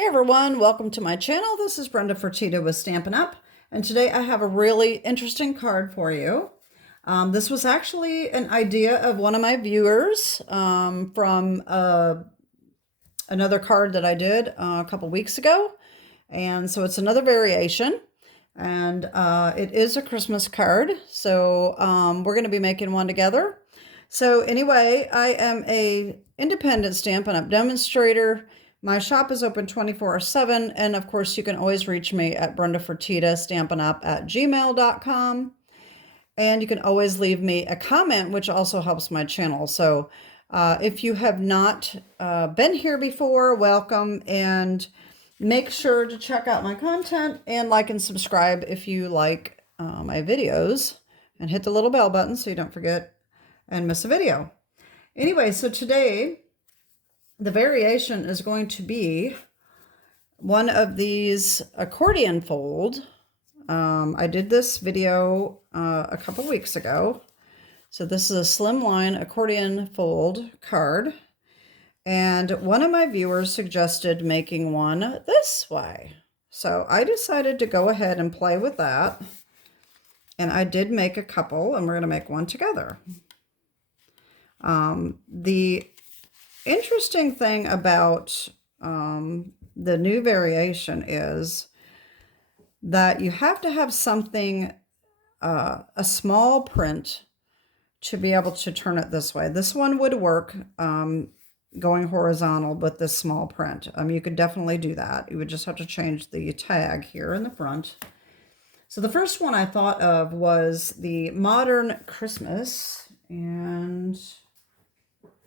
Hey everyone, welcome to my channel. This is Brenda Fertitta with Stampin' Up, and today I have a really interesting card for you. This was actually an idea of one of my viewers from another card that I did a couple weeks ago, and so it's another variation, and it is a Christmas card, so we're going to be making one together. So anyway, I am a independent Stampin' Up demonstrator. My shop is open 24/7, and of course you can always reach me at brendafertitta@gmail.com, and you can always leave me a comment, which also helps my channel. So if you have not been here before, welcome, and make sure to check out my content and like and subscribe if you like my videos, and hit the little bell button so you don't forget and miss a video. Anyway, so today the variation is going to be one of these accordion fold. I did this video a couple weeks ago. So this is a Slimline Accordion Fold card. And one of my viewers suggested making one this way. So I decided to go ahead and play with that. And I did make a couple, and we're going to make one together. The interesting thing about the new variation is that you have to have something, a small print, to be able to turn it this way. This one would work going horizontal with this small print. You could definitely do that. You would just have to change the tag here in the front. So the first one I thought of was the Modern Christmas, and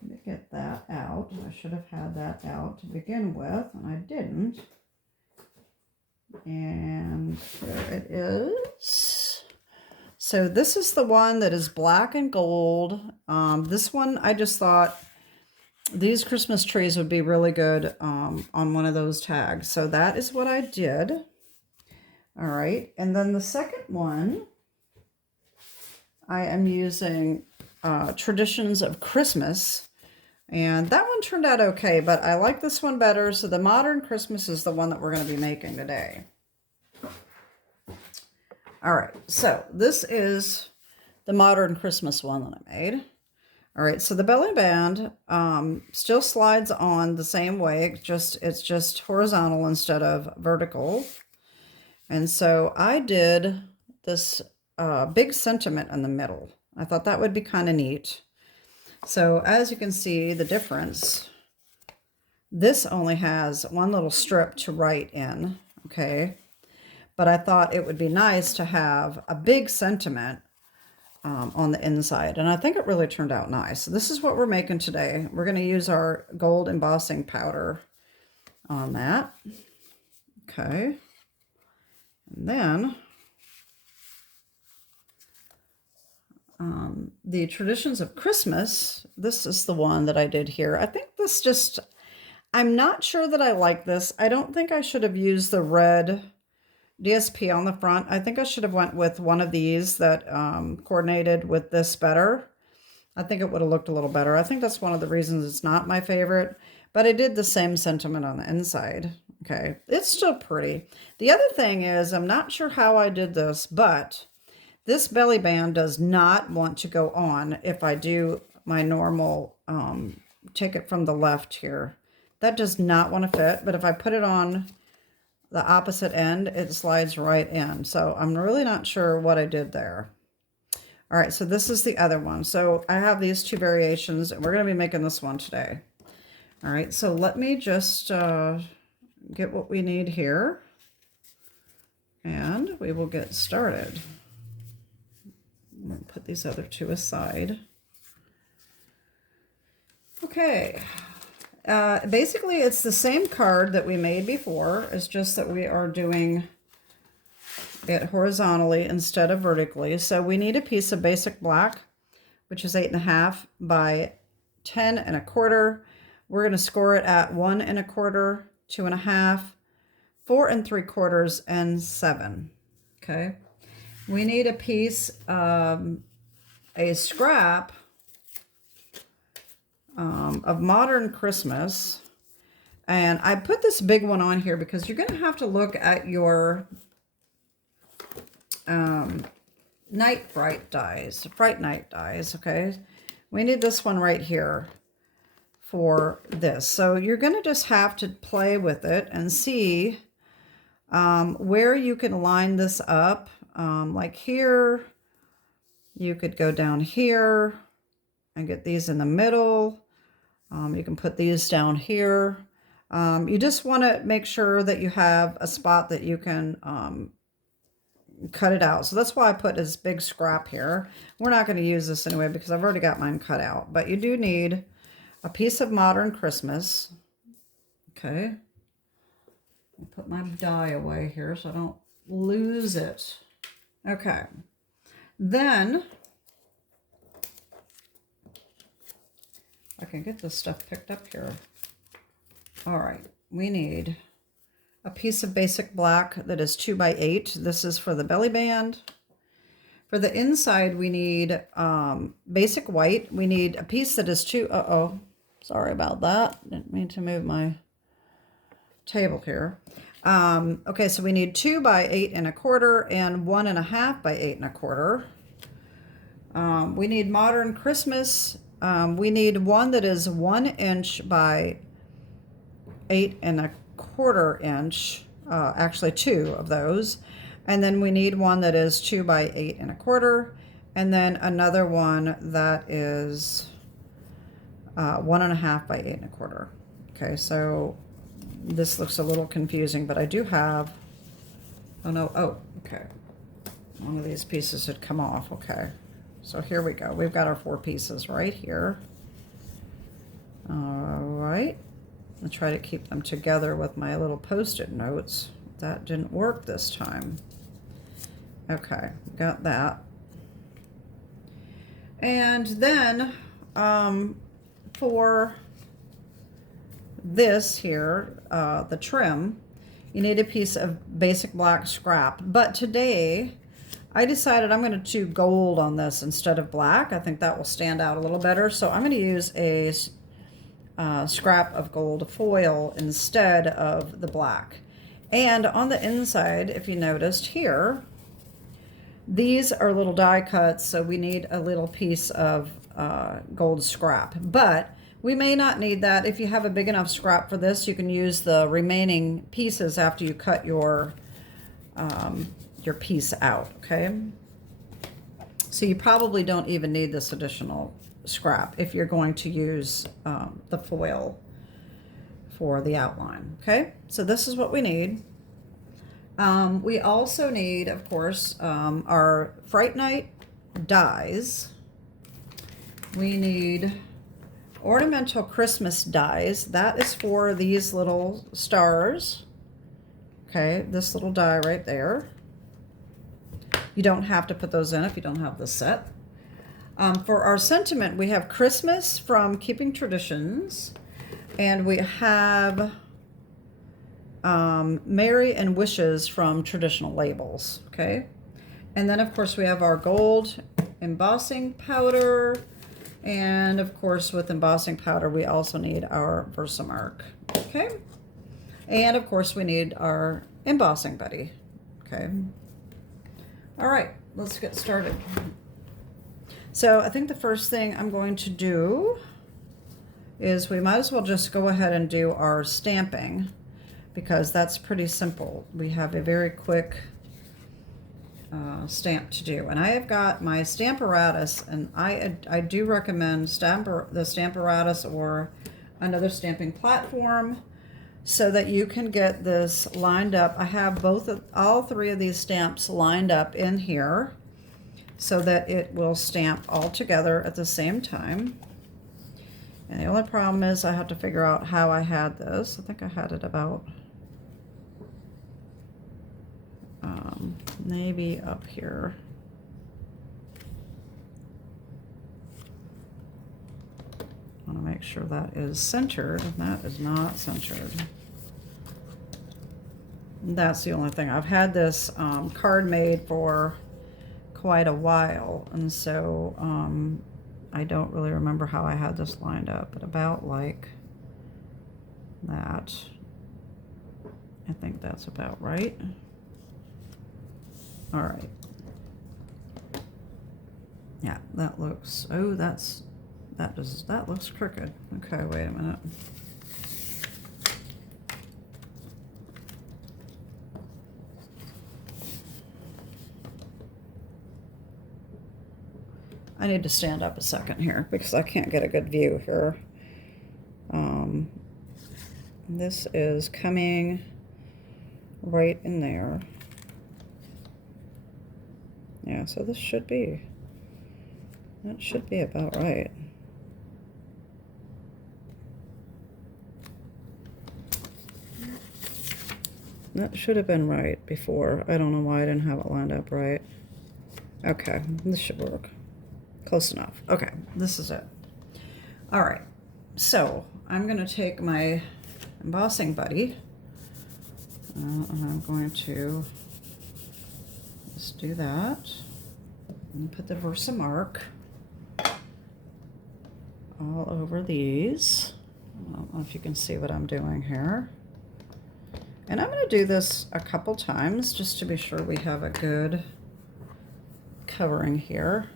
let me get that out. I should have had that out to begin with, and I didn't. And there it is. So this is the one that is black and gold. This one, I just thought these Christmas trees would be really good on one of those tags. So that is what I did. All right. And then the second one, I am using Traditions of Christmas. And that one turned out okay, but I like this one better. So the Modern Christmas is the one that we're going to be making today. All right, so this is the Modern Christmas one that I made. All right, so the belly band still slides on the same way. It's just horizontal instead of vertical. And so I did this big sentiment in the middle. I thought that would be kind of neat. So as you can see the difference, this only has one little strip to write in, okay? But I thought it would be nice to have a big sentiment on the inside, and I think it really turned out nice. So this is what we're making today. We're going to use our gold embossing powder on that. Okay. And then the Traditions of Christmas, this is the one that I did here. I think this just, I'm not sure that I like this. I don't think I should have used the red DSP on the front. I think I should have went with one of these that coordinated with this better. I think it would have looked a little better. I think that's one of the reasons it's not my favorite, but I did the same sentiment on the inside. Okay, it's still pretty. The other thing is, I'm not sure how I did this, but this belly band does not want to go on if I do my normal, take it from the left here. That does not want to fit, but if I put it on the opposite end, it slides right in. So I'm really not sure what I did there. All right, so this is the other one. So I have these two variations, and we're going to be making this one today. All right, so let me just get what we need here, and we will get started. I'm going to put these other two aside. Okay. Basically, it's the same card that we made before. It's just that we are doing it horizontally instead of vertically. So we need a piece of basic black, which is 8.5 by 10 1/4. We're going to score it at 1 1/4, 2.5, 4 3/4, and 7. Okay. We need a piece, a scrap of Modern Christmas, And I put this big one on here because you're going to have to look at your night fright dies, fright night dies, okay? We need this one right here for this. So you're going to just have to play with it and see where you can line this up. Like here, you could go down here and get these in the middle. You can put these down here. You just want to make sure that you have a spot that you can cut it out. So that's why I put this big scrap here. We're not going to use this anyway because I've already got mine cut out. But you do need a piece of Modern Christmas. Okay. I'll put my die away here so I don't lose it. Okay. Then I can get this stuff picked up here. All right. We need a piece of basic black that is 2 by 8. This is for the belly band. For the inside, we need basic white. We need a piece that is 2. Uh-oh. Sorry about that. Didn't mean to move my table here. Okay, so we need 2 by 8 1/4 and 1.5 by 8 1/4. We need Modern Christmas. We need one that is 1 inch by 8 1/4 inch. Actually 2 of those. And then we need one that is 2 by 8 1/4. And then another one that is 1.5 by 8 1/4. Okay, so this looks a little confusing, but I do have, oh no, oh, okay. One of these pieces had come off, okay. So here we go. We've got our 4 pieces right here. All right. I'll try to keep them together with my little Post-it notes. That didn't work this time. Okay, got that. And then for this here, the trim, you need a piece of basic black scrap. But today, I decided I'm going to do gold on this instead of black. I think that will stand out a little better. So I'm going to use a scrap of gold foil instead of the black. And on the inside, if you noticed here, these are little die cuts, so we need a little piece of gold scrap. But we may not need that. If you have a big enough scrap for this, you can use the remaining pieces after you cut your piece out, okay? So you probably don't even need this additional scrap if you're going to use the foil for the outline, okay? So this is what we need. We also need, of course, our Fright Night dies. We need ornamental Christmas dies. That is for these little stars. Okay, this little die right there. You don't have to put those in if you don't have the set. For our sentiment, we have Christmas from Keeping Traditions. And we have Merry and Wishes from Traditional Labels. Okay. And then, of course, we have our gold embossing powder. And, of course, with embossing powder, we also need our Versamark. Okay. And, of course, we need our embossing buddy. Okay. All right. Let's get started. So I think the first thing I'm going to do is we might as well just go ahead and do our stamping because that's pretty simple. We have a very quick stamp to do. And I have got my Stamparatus, and I do recommend the Stamparatus or another stamping platform so that you can get this lined up. I have all 3 of these stamps lined up in here so that it will stamp all together at the same time. And the only problem is I have to figure out how I had this. I think I had it about maybe up here. I want to make sure that is centered, and that is not centered. And that's the only thing. I've had this card made for quite a while, and so I don't really remember how I had this lined up, but about like that. I think that's about right. All right. Yeah, that looks, oh, that looks crooked. Okay, wait a minute. I need to stand up a second here because I can't get a good view here. This is coming right in there. Yeah, so that should be about right. That should have been right before. I don't know why I didn't have it lined up right. Okay, this should work. Close enough. Okay, this is it. All right, so I'm going to take my embossing buddy and I'm going to just do that and put the Versamark all over these. I don't know if you can see what I'm doing here. And I'm going to do this a couple times just to be sure we have a good covering here.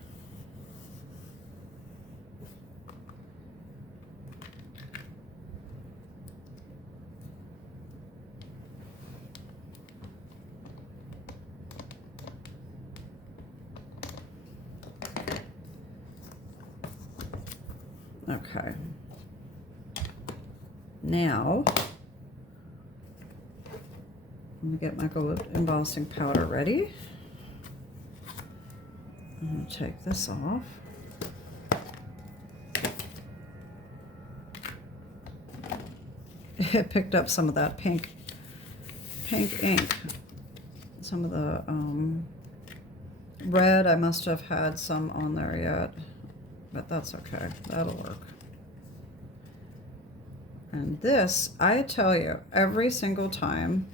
Okay. Now, I'm going to get my gold embossing powder ready. I'm going to take this off. It picked up some of that pink ink. Some of the red, I must have had some on there yet, but that's okay. That'll work. And this, I tell you, every single time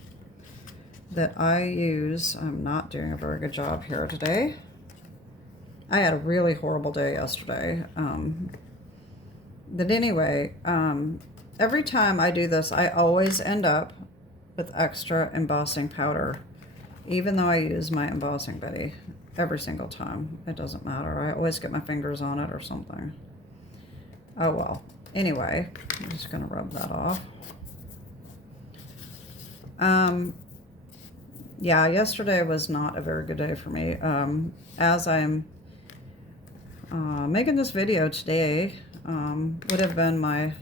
that I use, I'm not doing a very good job here today. I had a really horrible day yesterday. But anyway, every time I do this, I always end up with extra embossing powder, even though I use my embossing buddy every single time. It doesn't matter. I always get my fingers on it or something. Oh well. Anyway, I'm just going to rub that off. Yeah, yesterday was not a very good day for me. As I'm making this video today, would have been my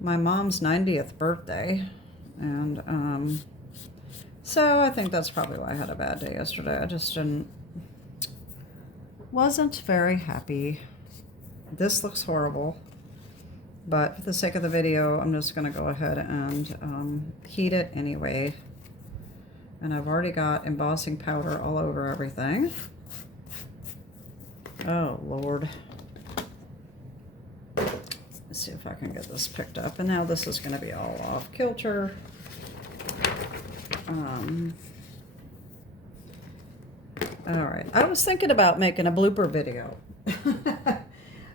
mom's 90th birthday, and so I think that's probably why I had a bad day yesterday. I just wasn't very happy. This looks horrible, but for the sake of the video, I'm just going to go ahead and heat it anyway. And I've already got embossing powder all over everything. Oh, Lord. Let's see if I can get this picked up. And now this is going to be all off kilter. All right. I was thinking about making a blooper video.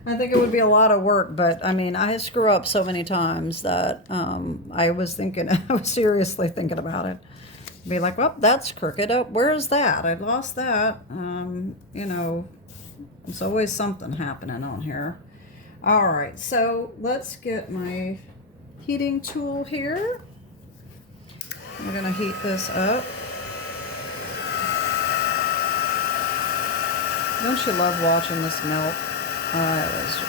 I think it would be a lot of work, but I mean, I screw up so many times that I was seriously thinking about it. Be like, well, that's crooked. Oh, where's that? I lost that. You know, it's always something happening on here. All right, so let's get my heating tool here. I'm gonna heat this up. Don't you love watching this melt? I always do.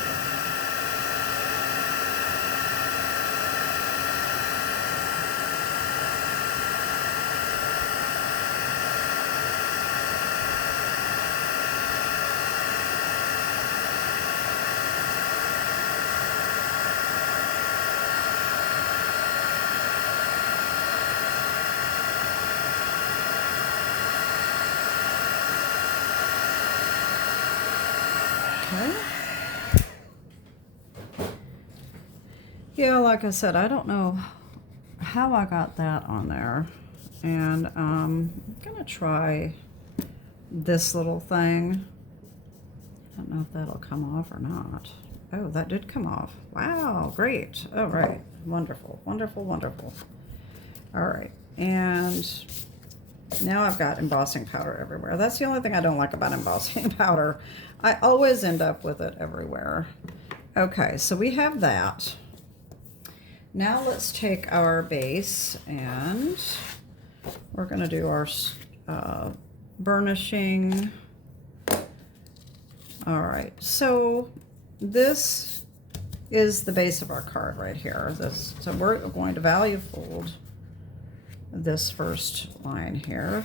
Okay. Yeah, like I said, I don't know how I got that on there. And I'm gonna try this little thing. I don't know if that'll come off or not. Oh, that did come off. Wow, great. All right, wonderful, wonderful, wonderful. All right, and now I've got embossing powder everywhere. That's the only thing I don't like about embossing powder. I always end up with it everywhere. Okay, so we have that. Now let's take our base and we're going to do our burnishing. All right, so this is the base of our card right here. So we're going to value fold this first line here,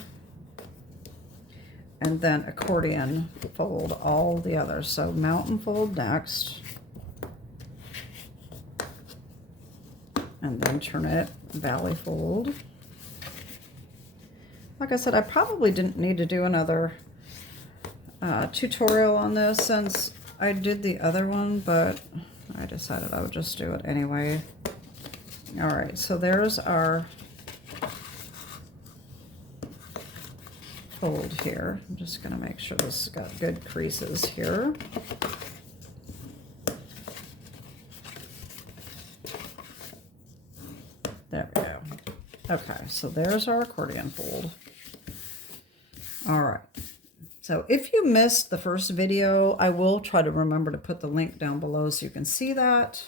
and then accordion fold all the others. So mountain fold next, and then turn it valley fold. Like I said, I probably didn't need to do another tutorial on this since I did the other one, but I decided I would just do it anyway. All right, so there's our fold here. I'm just going to make sure this has got good creases here. There we go. Okay, so there's our accordion fold. All right. So if you missed the first video, I will try to remember to put the link down below so you can see that.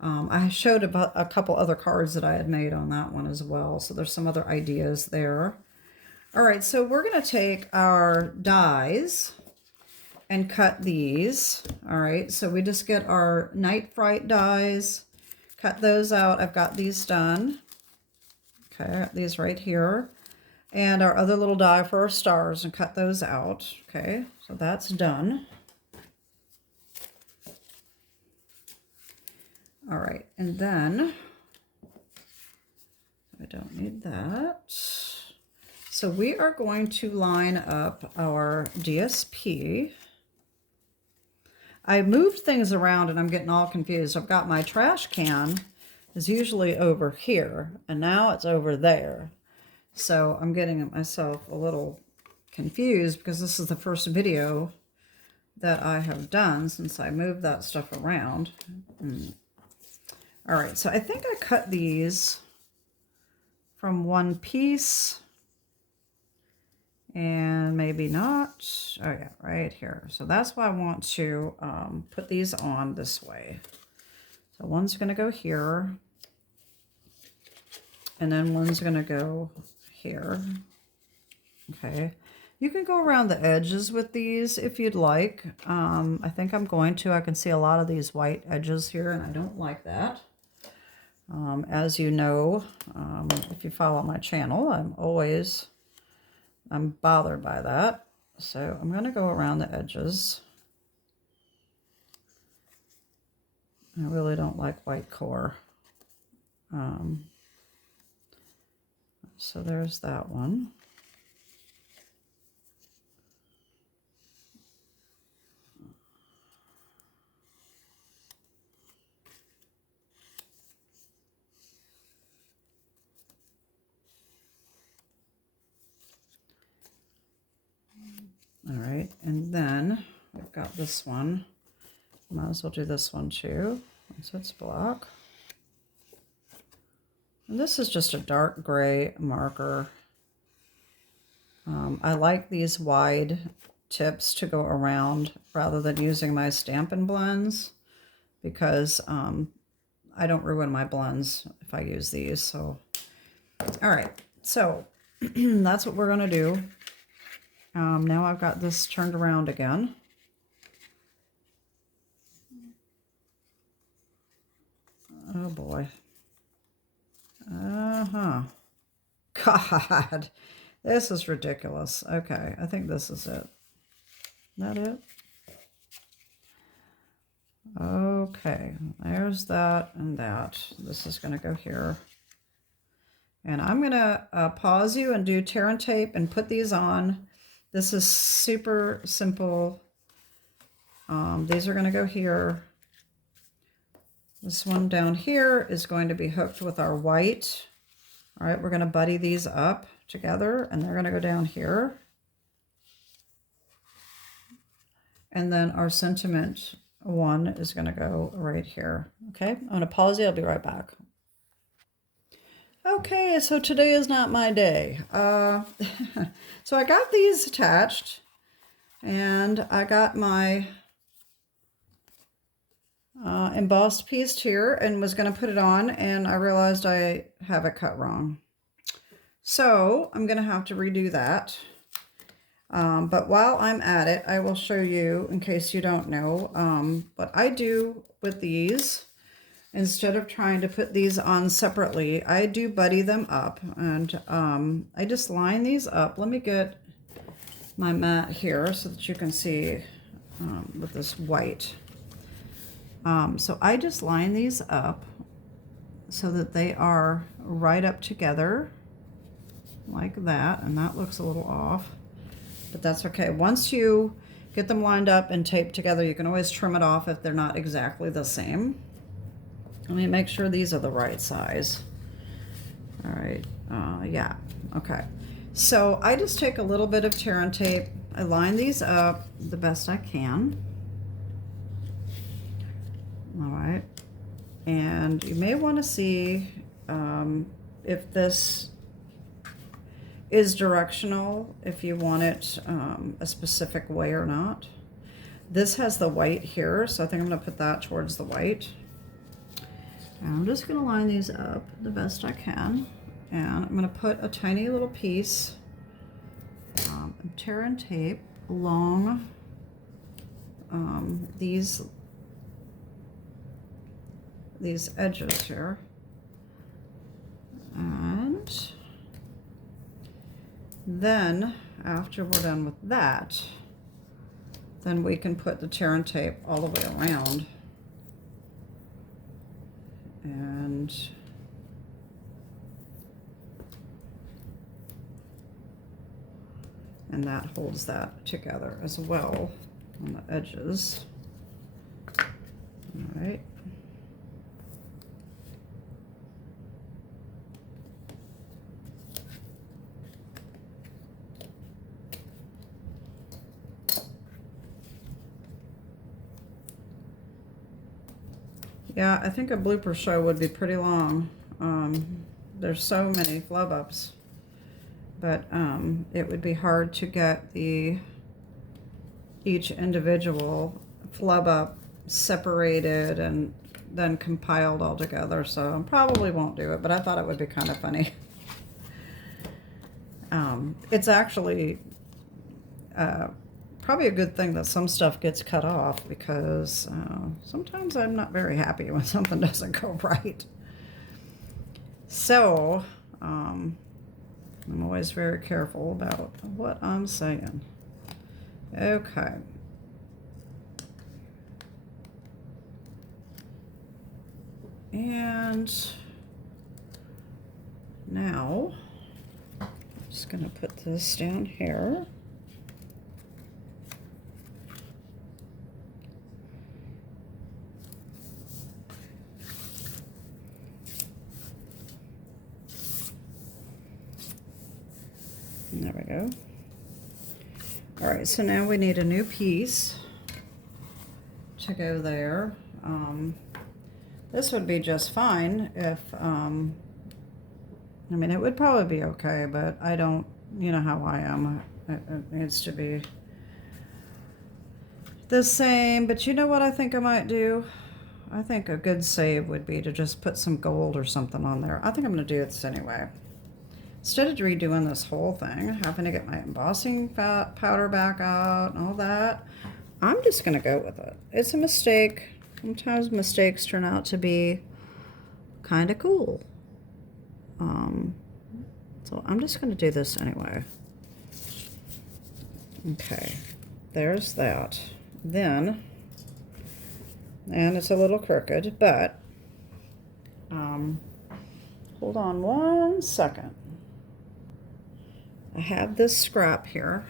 I showed about a couple other cards that I had made on that one as well. So there's some other ideas there. All right, so we're going to take our dies and cut these. All right, so we just get our Night Fright dies, cut those out. I've got these done. Okay, I got these right here. And our other little die for our stars, and cut those out. Okay, so that's done. All right, and then I don't need that. So we are going to line up our DSP. I moved things around and I'm getting all confused. I've got my trash can is usually over here, and now it's over there. So I'm getting myself a little confused because this is the first video that I have done since I moved that stuff around. All right, so I think I cut these from one piece and maybe not. Oh yeah, right here. So that's why I want to put these on this way. So one's going to go here, and then one's going to go here. Okay, you can go around the edges with these if you'd like. I think I'm going to. I can see a lot of these white edges here, and I don't like that. As you know, if you follow my channel, I'm bothered by that. So I'm going to go around the edges. I really don't like white core. So there's that one. All right, and then I've got this one. Might as well do this one too, once it's black. And this is just a dark gray marker. I like these wide tips to go around rather than using my Stampin' blends because I don't ruin my blends if I use these. So, all right, so that's what we're gonna do. Now I've got this turned around again. Oh boy. God, this is ridiculous. Okay, I think this is it. Is that it? Okay, there's that and that. This is going to go here. And I'm going to pause you and do tear and tape and put these on. This is super simple. These are going to go here. This one down here is going to be hooked with our white. All right, we're going to buddy these up together, and they're going to go down here. And then our sentiment one is going to go right here. Okay, I'm going to pause it. I'll be right back. Okay, so today is not my day. So I got these attached, and I got my embossed piece here and was going to put it on, and I realized I have it cut wrong. So I'm going to have to redo that. But while I'm at it, I will show you, in case you don't know, what I do with these. Instead of trying to put these on separately, I do buddy them up, and I just line these up. Let me get my mat here so that you can see with this white. So I just line these up so that they are right up together like that, and that looks a little off, but that's okay. Once you get them lined up and taped together, you can always trim it off if they're not exactly the same. Let me make sure these are the right size. All right, yeah, okay. So I just take a little bit of tear and tape. I line these up the best I can. All right, and you may want to see if this is directional, if you want it a specific way or not. This has the white here, so I think I'm going to put that towards the white. And I'm just going to line these up the best I can, and I'm going to put a tiny little piece of tear and tape along these edges here, and then after we're done with that, then we can put the tear and tape all the way around. And that holds that together as well on the edges. All right. Yeah, I think a blooper show would be pretty long. There's so many flub ups, but it would be hard to get each individual flub up separated and then compiled all together. So I probably won't do it, but I thought it would be kind of funny. It's actually probably a good thing that some stuff gets cut off, because sometimes I'm not very happy when something doesn't go right. So I'm always very careful about what I'm saying. Okay. And now I'm just going to put this down here. There we go. All right, so now we need a new piece to go there. This would be just fine if, I mean, it would probably be okay, but I don't, you know how I am. It needs to be the same, but you know what I think I might do? I think a good save would be to just put some gold or something on there. I think I'm going to do this anyway. Instead of redoing this whole thing, having to get my embossing powder back out and all that, I'm just going to go with it. It's a mistake. Sometimes mistakes turn out to be kind of cool. So I'm just going to do this anyway. Okay, there's that. Then, and it's a little crooked, but hold on one second. I have this scrap here,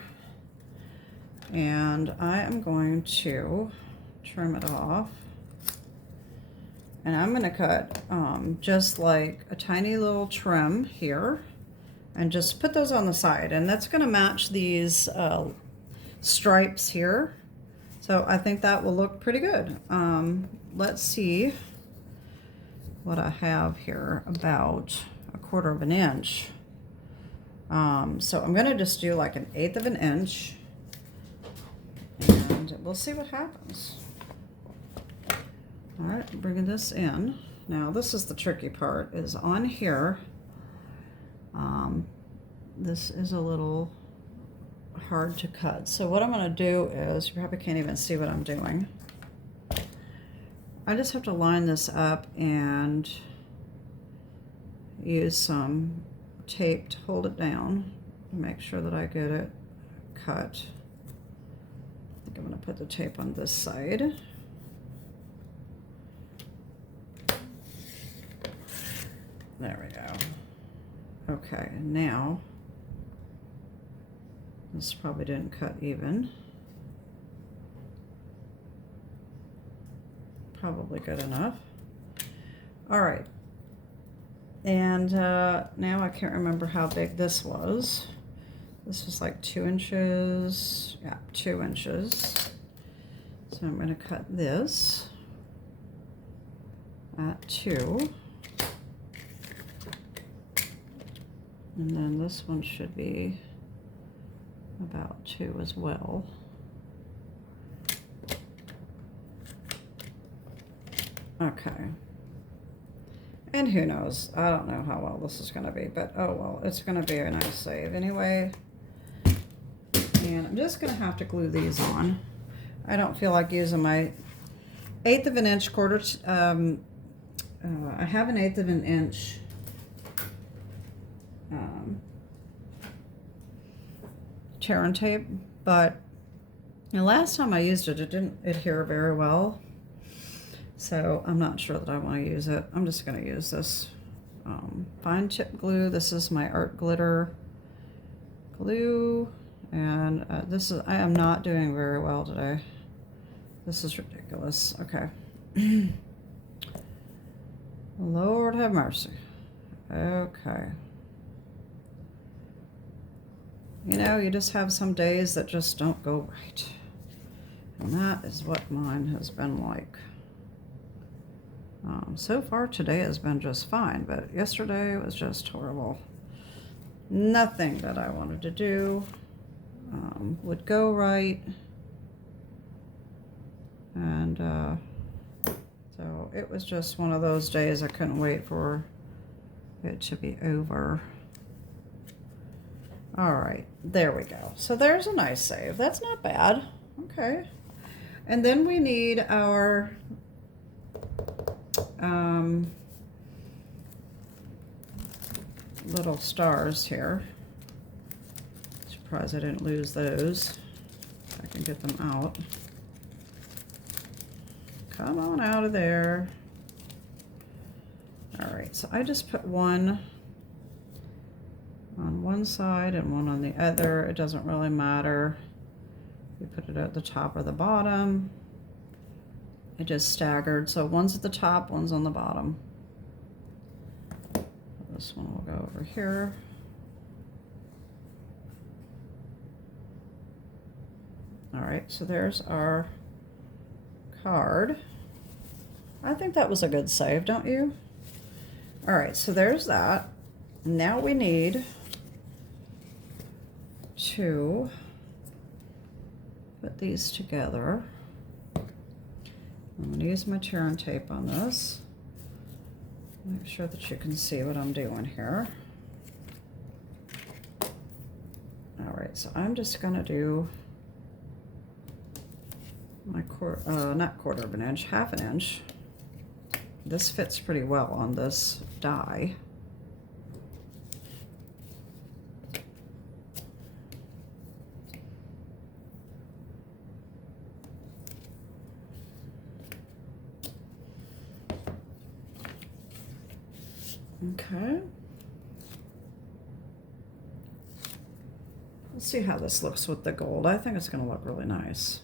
and I am going to trim it off. And I'm going to cut just like a tiny little trim here, and just put those on the side. And that's going to match these stripes here. So I think that will look pretty good. Let's see what I have here, about 1/4 of an inch. So I'm gonna just do like 1/8 of an inch, and we'll see what happens. All right, bringing this in. Now this is the tricky part, is on here. This is a little hard to cut. So what I'm gonna do is, you probably can't even see what I'm doing. I just have to line this up and use some tape to hold it down, make sure that I get it cut. I think I'm gonna put the tape on this side. There we go. Okay, now, this probably didn't cut even. Probably good enough. All right. And now I can't remember how big this was. This was like 2 inches. Yeah, 2 inches. So I'm going to cut this at 2. And then this one should be about 2 as well. Okay. And who knows? I don't know how well this is going to be, but oh well, it's going to be a nice save anyway. And I'm just going to have to glue these on. I don't feel like using my 1/8 of an inch I have an 1/8 of an inch tear and tape, but the last time I used it, it didn't adhere very well. So I'm not sure that I want to use it. I'm just going to use this fine tip glue. This is my art glitter glue, and I am not doing very well today. This is ridiculous. Okay. Lord have mercy. Okay. You know, you just have some days that just don't go right. And that is what mine has been like. So far today has been just fine, but yesterday was just horrible. Nothing that I wanted to do would go right. And so it was just one of those days I couldn't wait for it to be over. All right, there we go. So there's a nice save. That's not bad. Okay. And then we need our little stars here. Surprised I didn't lose those. I can get them out. Come on out of there. All right, so I just put one on one side and one on the other. It doesn't really matter. We put it at the top or the bottom. It just staggered, so one's at the top, one's on the bottom. This one will go over here. All right, so there's our card. I think that was a good save, don't you? All right, so there's that. Now we need to put these together. I'm going to use my tear and tape on this. Make sure that you can see what I'm doing here. All right, so I'm just going to do my not 1/4 of an inch, 1/2 an inch. This fits pretty well on this die. Okay. Let's see how this looks with the gold. I think it's going to look really nice.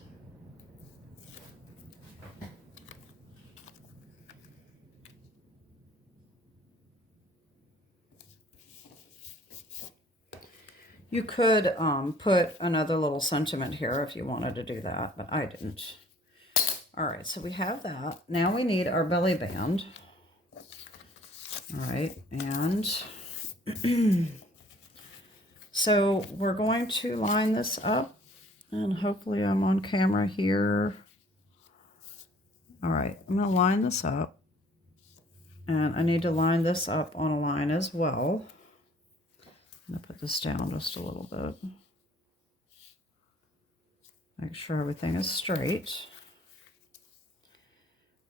You could put another little sentiment here if you wanted to do that, but I didn't. All right, so we have that. Now we need our belly band. All right, and so we're going to line this up, and hopefully I'm on camera here. All right, I'm going to line this up, and I need to line this up on a line as well. I'm going to put this down just a little bit. Make sure everything is straight.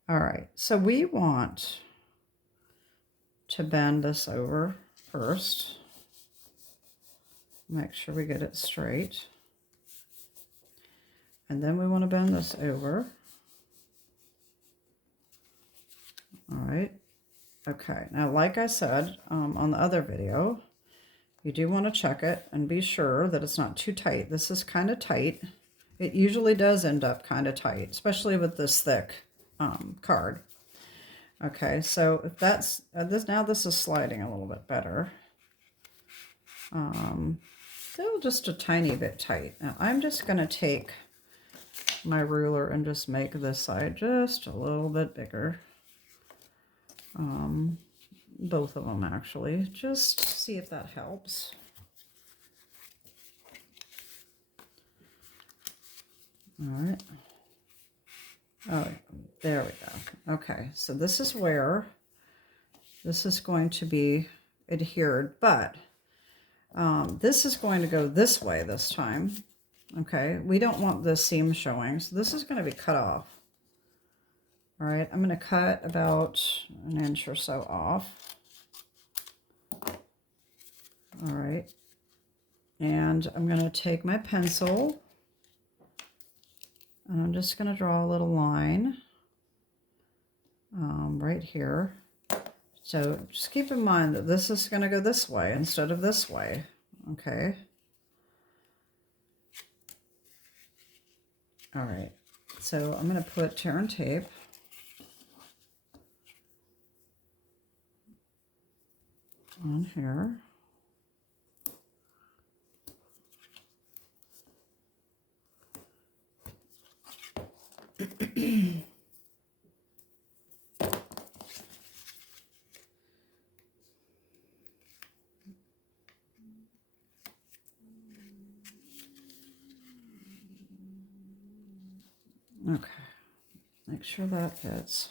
All right, so we want to bend this over first. Make sure we get it straight. And then we want to bend this over. All right. Okay, now like I said on the other video, you do want to check it and be sure that it's not too tight. This is kind of tight. It usually does end up kind of tight, especially with this thick card. Okay, so if that's now this is sliding a little bit better. Still just a tiny bit tight. Now I'm just going to take my ruler and just make this side just a little bit bigger. Both of them actually, just see if that helps. All right. Oh, there we go. Okay, so this is where this is going to be adhered, but this is going to go this way this time. Okay, we don't want the seam showing, so this is going to be cut off. All right, I'm going to cut about an inch or so off. All right, and I'm going to take my pencil and I'm just going to draw a little line right here. So just keep in mind that this is going to go this way instead of this way, okay? All right, so I'm going to put tear and tape on here. Okay, make sure that fits.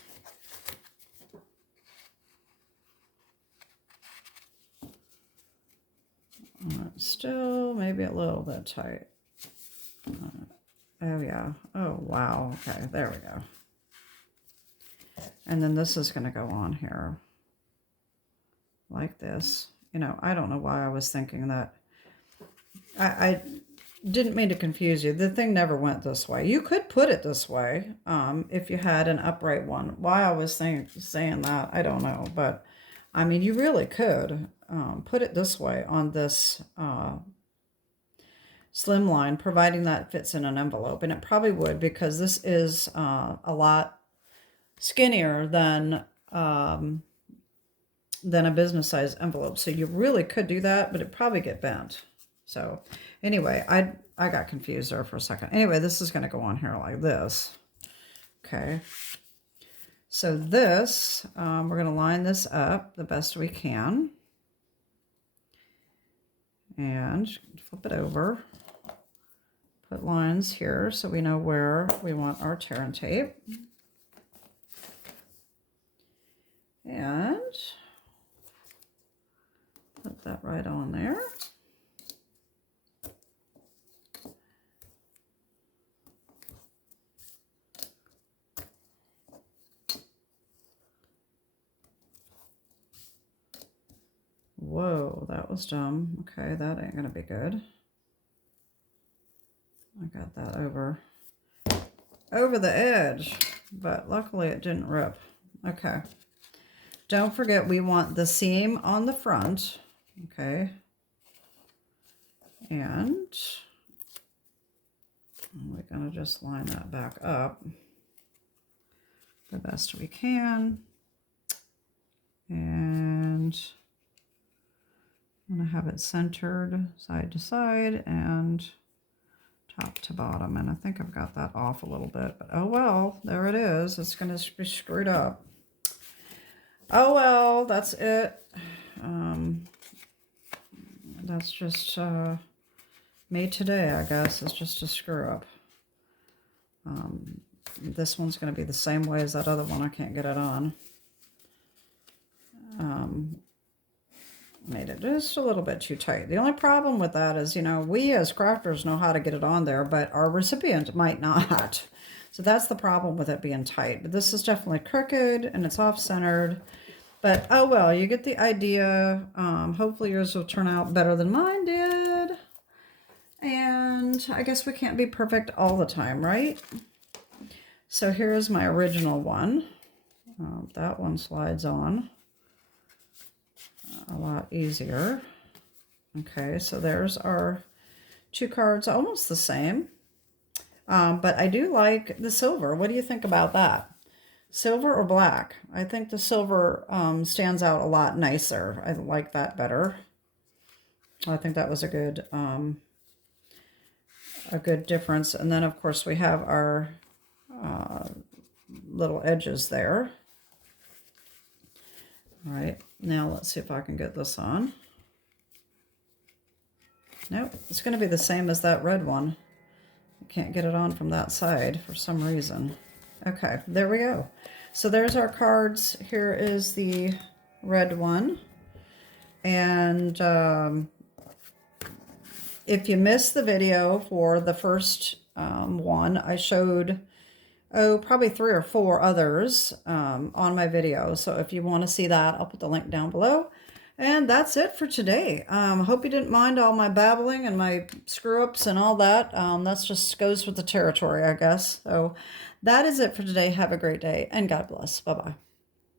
Still maybe a little bit tight. Oh yeah, oh wow, okay, there we go. And then this is going to go on here like this. You know, I don't know why I was thinking that. I didn't mean to confuse you. The thing never went this way. You could put it this way if you had an upright one. Why I was saying that, I don't know. But, I mean, you really could put it this way on this Slimline, providing that fits in an envelope. And it probably would, because this is a lot skinnier than a business size envelope. So you really could do that, but it'd probably get bent. So anyway, I got confused there for a second. Anyway, this is going to go on here like this. Okay. So this, we're going to line this up the best we can. And flip it over. Put lines here so we know where we want our tear and tape. And put that right on there. Whoa, that was dumb. Okay, that ain't gonna be good. I got that over the edge, but luckily it didn't rip. Okay. Don't forget we want the seam on the front, okay? And we're gonna just line that back up the best we can. And I'm going to have it centered side to side and top to bottom. And I think I've got that off a little bit, but oh well, there it is. It's going to be screwed up. Oh well, that's it. That's just me today, I guess. It's just a screw up. This one's going to be the same way as that other one. I can't get it on. Made it just a little bit too tight. The only problem with that is, you know, we as crafters know how to get it on there, but our recipient might not. So that's the problem with it being tight. But this is definitely crooked and it's off-centered. But oh well, you get the idea. Hopefully yours will turn out better than mine did. And I guess we can't be perfect all the time, right? So here's my original one. That one slides on a lot easier. Okay, so there's our two cards, almost the same. But I do like the silver. What do you think about that? Silver or black? I think the silver stands out a lot nicer. I like that better. I think that was a good difference. And then of course we have our little edges there. All right, now let's see if I can get this on. Nope, it's going to be the same as that red one. I can't get it on from that side for some reason. Okay, there we go. So there's our cards. Here is the red one. And if you missed the video for the first one, I showed probably 3 or 4 others on my video. So if you want to see that, I'll put the link down below. And that's it for today. Hope you didn't mind all my babbling and my screw-ups and all that. That's just goes with the territory, I guess. So that is it for today. Have a great day and God bless. Bye-bye.